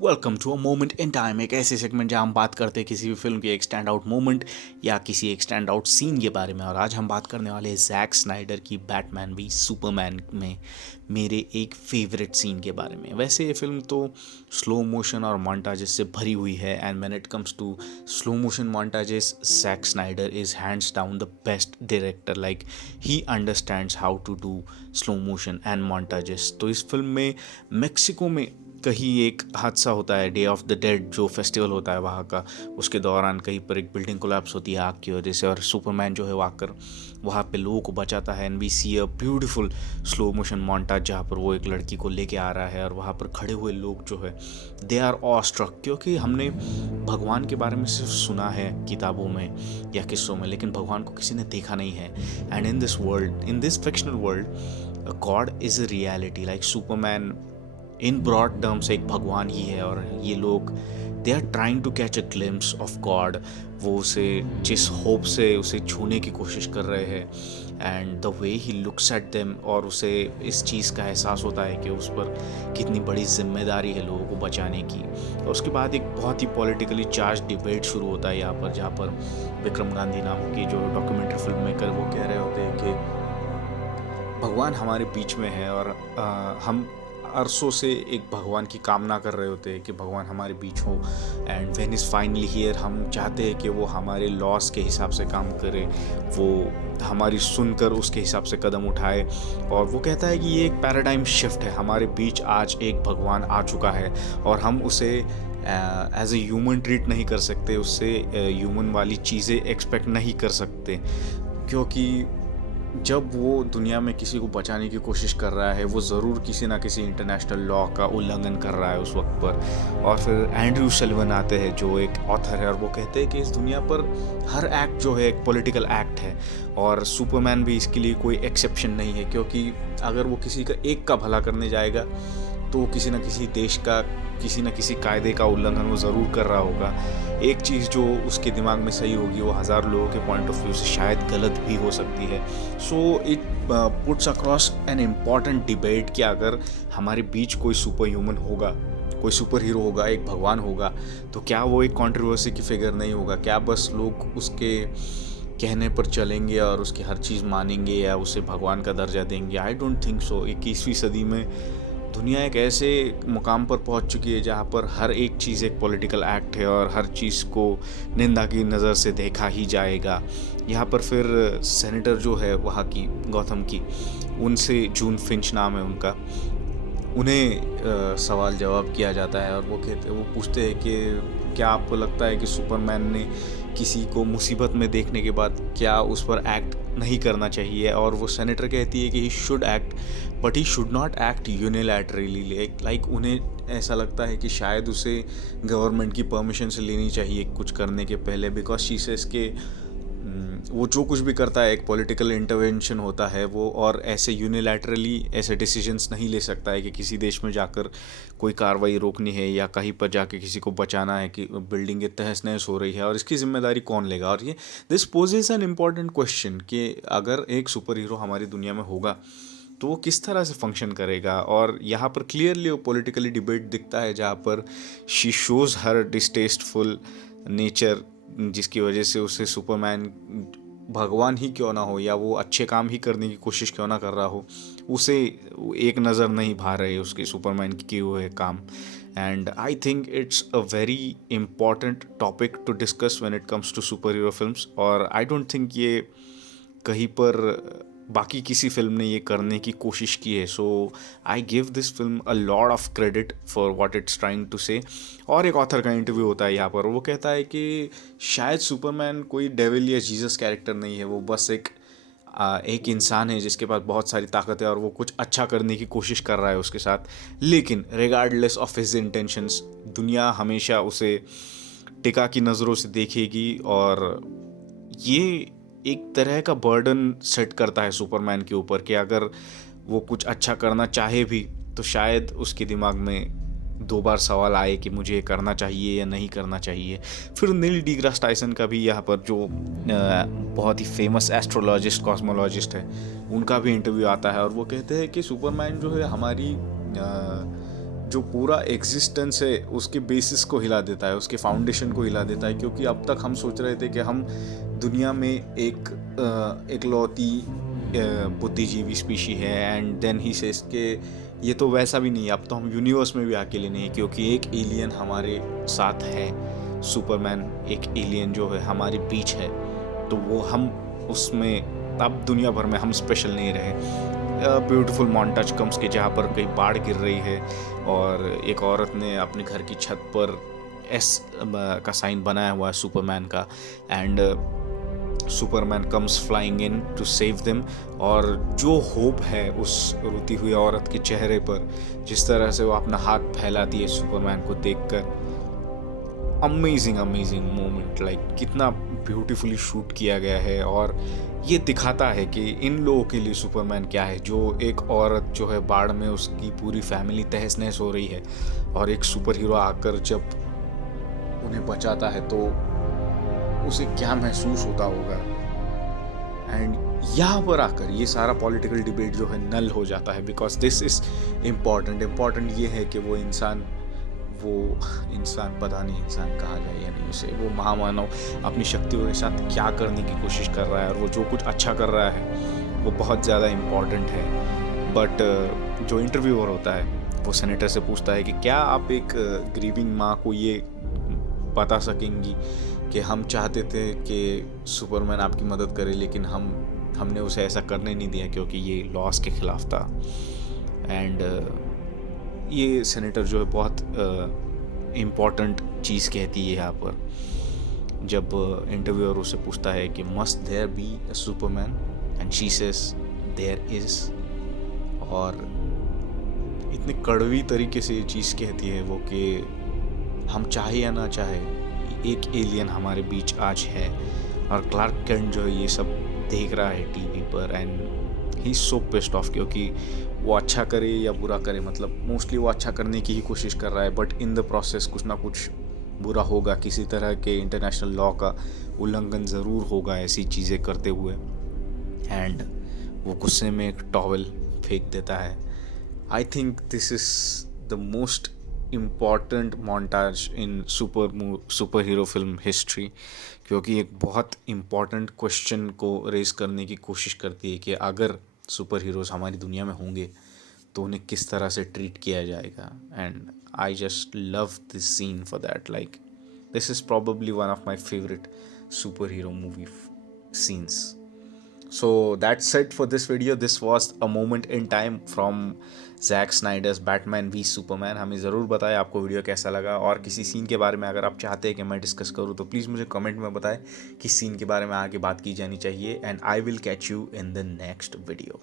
Welcome to a moment in time, एक ऐसे segment जहां हम बात करते हैं किसी भी फिल्म के एक स्टैंड आउट मोमेंट या किसी एक स्टैंड आउट सीन के बारे में। और आज हम बात करने वाले हैं जैक स्नाइडर की बैटमैन वी सुपरमैन में मेरे एक फेवरेट सीन के बारे में। वैसे ये फिल्म तो स्लो मोशन और मोन्टाजेस से भरी हुई है, and when it comes to slow motion montages, Zack Snyder is hands down the best director. Like he understands how to do slow motion and montages. तो इस फिल्म में Mexico में कहीं एक हादसा होता है, डे ऑफ द डेड जो फेस्टिवल होता है वहाँ का, उसके दौरान कहीं पर एक बिल्डिंग कोलैप्स होती है आग की वजह से, और सुपरमैन जो है वो आकर वहाँ पे लोगों को बचाता है। And we see a beautiful slow motion montage जहाँ पर वो एक लड़की को लेके आ रहा है, और वहाँ पर खड़े हुए लोग जो है दे आर ऑ स्ट्रक, क्योंकि हमने भगवान के बारे में सिर्फ सुना है किताबों में या किस्सों में, लेकिन भगवान को किसी ने देखा नहीं है। And in this world, in this fictional world, God is a reality. Like Superman in broad terms एक भगवान ही है, और ये लोग they are trying to catch a glimpse of God. वो उसे जिस होप से उसे छूने की कोशिश कर रहे हैं, and the way he looks at them, और उसे इस चीज़ का एहसास होता है कि उस पर कितनी बड़ी जिम्मेदारी है लोगों को बचाने की। और उसके बाद एक बहुत ही पॉलिटिकली चार्ज डिबेट शुरू होता है यहाँ पर, जहाँ पर विक्रम गांधी नाम की जो डॉक्यूमेंट्री फिल्म मेकर वो कह रहे होते हैं कि भगवान हमारे बीच में है, और हम अरसों से एक भगवान की कामना कर रहे होते हैं कि भगवान हमारे बीच हो। And when is finally here, हम चाहते हैं कि वो हमारे लॉस के हिसाब से काम करे, वो हमारी सुनकर उसके हिसाब से कदम उठाए। और वो कहता है कि ये एक पैराडाइम शिफ्ट है, हमारे बीच आज एक भगवान आ चुका है, और हम उसे एज ए ह्यूमन ट्रीट नहीं कर सकते, उससे ह्यूमन वाली चीज़ें एक्सपेक्ट नहीं कर सकते, क्योंकि जब वो दुनिया में किसी को बचाने की कोशिश कर रहा है, वो ज़रूर किसी ना किसी इंटरनेशनल लॉ का उल्लंघन कर रहा है उस वक्त पर। और फिर एंड्रयू सलिवन आते हैं जो एक ऑथर है, और वो कहते हैं कि इस दुनिया पर हर एक्ट जो है एक पॉलिटिकल एक्ट है, और सुपरमैन भी इसके लिए कोई एक्सेप्शन नहीं है, क्योंकि अगर वो किसी का एक का भला करने जाएगा तो किसी न किसी देश का, किसी न किसी कायदे का उल्लंघन वो ज़रूर कर रहा होगा। एक चीज़ जो उसके दिमाग में सही होगी वो हज़ार लोगों के पॉइंट ऑफ व्यू से शायद गलत भी हो सकती है। So it puts across an important debate कि अगर हमारे बीच कोई सुपर ह्यूमन होगा, कोई सुपर हीरो होगा, एक भगवान होगा, तो क्या वो एक कंट्रोवर्सी की फिगर नहीं होगा? क्या बस लोग उसके कहने पर चलेंगे और उसकी हर चीज़ मानेंगे, या उसे भगवान का दर्जा देंगे? I don't think so. 21वीं सदी में दुनिया एक ऐसे मुकाम पर पहुंच चुकी है जहां पर हर एक चीज़ एक पॉलिटिकल एक्ट है, और हर चीज़ को निंदा की नज़र से देखा ही जाएगा। यहाँ पर फिर सेनेटर जो है वहाँ की, गौथम की, उनसे, जून फिंच नाम है उनका, उन्हें सवाल जवाब किया जाता है, और वो पूछते हैं कि क्या आपको लगता है कि सुपरमैन ने किसी को मुसीबत में देखने के बाद क्या उस पर एक्ट नहीं करना चाहिए? और वो सेनेटर कहती है कि he should act, but he should not act unilaterally. Like उन्हें ऐसा लगता है कि शायद उसे गवर्नमेंट की परमिशन से लेनी चाहिए कुछ करने के पहले, बिकॉज शी सेज के वो जो कुछ भी करता है एक पॉलिटिकल इंटरवेंशन होता है वो, और ऐसे यूनिलैटरली ऐसे डिसीजंस नहीं ले सकता है कि किसी देश में जाकर कोई कार्रवाई रोकनी है, या कहीं पर जाके किसी को बचाना है कि बिल्डिंग तहस नहस हो रही है, और इसकी जिम्मेदारी कौन लेगा? और ये this poses an important question कि अगर एक सुपर हीरो हमारी दुनिया में होगा तो वो किस तरह से फंक्शन करेगा। और यहाँ पर क्लियरली वो पॉलिटिकली डिबेट दिखता है, जहाँ पर she shows her distasteful nature, जिसकी वजह से उसे सुपरमैन भगवान ही क्यों ना हो, या वो अच्छे काम ही करने की कोशिश क्यों ना कर रहा हो, उसे एक नज़र नहीं भा रहे उसके सुपरमैन के किए हुए काम। And I think it's a very important topic to discuss when it comes to superhero films, और आई डोंट थिंक ये कहीं पर बाकी किसी फिल्म ने ये करने की कोशिश की है। So I give this film a lot of credit for what it's trying to say. और एक ऑथर का इंटरव्यू होता है यहाँ पर, वो कहता है कि शायद सुपरमैन कोई डेविल या जीसस कैरेक्टर नहीं है, वो बस एक इंसान है जिसके पास बहुत सारी ताकत है, और वो कुछ अच्छा करने की कोशिश कर रहा है उसके साथ। लेकिन रिगार्डलेस ऑफ हिज इंटेंशंस, दुनिया हमेशा उसे टिका की नज़रों से देखेगी, और ये एक तरह का बर्डन सेट करता है सुपरमैन के ऊपर कि अगर वो कुछ अच्छा करना चाहे भी तो शायद उसके दिमाग में दो बार सवाल आए कि मुझे ये करना चाहिए या नहीं करना चाहिए। फिर नील डीग्रास टाइसन का भी यहाँ पर, जो बहुत ही फेमस एस्ट्रोलॉजिस्ट, कॉस्मोलॉजिस्ट है, उनका भी इंटरव्यू आता है, और वो कहते हैं कि सुपरमैन जो है हमारी जो पूरा एग्जिस्टेंस है उसके बेसिस को हिला देता है, उसके फाउंडेशन को हिला देता है। क्योंकि अब तक हम सोच रहे थे कि हम दुनिया में एक इकलौती बुद्धिजीवी स्पीशी है, एंड देन ही सेज के ये तो वैसा भी नहीं है, अब तो हम यूनिवर्स में भी अकेले नहीं है, क्योंकि एक एलियन हमारे साथ है। सुपरमैन एक एलियन जो है हमारे बीच है, तो वो हम उसमें अब दुनिया भर में हम स्पेशल नहीं रहे। ब्यूटीफुल मॉन्टाज कम्स के जहाँ पर कहीं बाढ़ गिर रही है और एक औरत ने अपने घर की छत पर एस का साइन बनाया हुआ है सुपरमैन का, and Superman comes flying in to save them. और जो होप है उस रोती हुई औरत के चेहरे पर, जिस तरह से वो अपना हाथ फैलाती है सुपरमैन को देखकर, अमेजिंग मोमेंट। लाइक कितना ब्यूटीफुली शूट किया गया है, और ये दिखाता है कि इन लोगों के लिए सुपरमैन क्या है। जो एक औरत जो है बाढ़ में उसकी पूरी फैमिली तहस नहस हो रही है, और एक सुपर हीरो आकर जब उन्हें बचाता है तो उसे क्या महसूस होता होगा। एंड यहाँ पर आकर ये सारा पॉलिटिकल डिबेट जो है नल हो जाता है, बिकॉज दिस इज इम्पॉर्टेंट ये है कि वो इंसान पता नहीं इंसान कहा जाए या नहीं उसे, वो महामानव अपनी शक्तियों के साथ क्या करने की कोशिश कर रहा है, और वो जो कुछ अच्छा कर रहा है वो बहुत ज़्यादा इम्पॉर्टेंट है। बट जो इंटरव्यूअर होता है वो सेनेटर से पूछता है कि क्या आप एक ग्रीविंग माँ को ये बता सकेंगी कि हम चाहते थे कि सुपरमैन आपकी मदद करे, लेकिन हमने उसे ऐसा करने नहीं दिया क्योंकि ये लॉस के खिलाफ था। एंड ये सेनेटर जो है बहुत इम्पॉर्टेंट चीज़ कहती है यहाँ पर, जब इंटरव्यूअर उससे पूछता है कि must there be a Superman, and she says there is. और इतनी कड़वी तरीके से ये चीज़ कहती है वो कि हम चाहे या ना चाहे एक एलियन हमारे बीच आज है, और क्लार्क केंट जो है ये सब देख रहा है टीवी पर, and he so pissed off. क्योंकि वो अच्छा करे या बुरा करे, मतलब मोस्टली वो अच्छा करने की ही कोशिश कर रहा है, बट इन द प्रोसेस कुछ ना कुछ बुरा होगा, किसी तरह के इंटरनेशनल लॉ का उल्लंघन ज़रूर होगा ऐसी चीज़ें करते हुए। एंड वो गुस्से में एक टॉवल फेंक देता है। I think this is the most important montage in super hero film history, क्योंकि एक बहुत इम्पॉर्टेंट क्वेश्चन को रेज करने की कोशिश करती है कि अगर सुपर हीरोज़ हमारी दुनिया में होंगे तो उन्हें किस तरह से ट्रीट किया जाएगा। And I just love this scene for that. Like this is probably one of my favourite superhero movie scenes. So that's it for this video. This was a moment in time from Zack Snyder's Batman v Superman. हमें ज़रूर बताएं आपको video कैसा लगा, और किसी scene के बारे में अगर आप चाहते हैं कि मैं डिस्कस करूं तो प्लीज़ मुझे कमेंट में बताएं किस सीन के बारे में आगे बात की जानी चाहिए। And I will catch you in the next video.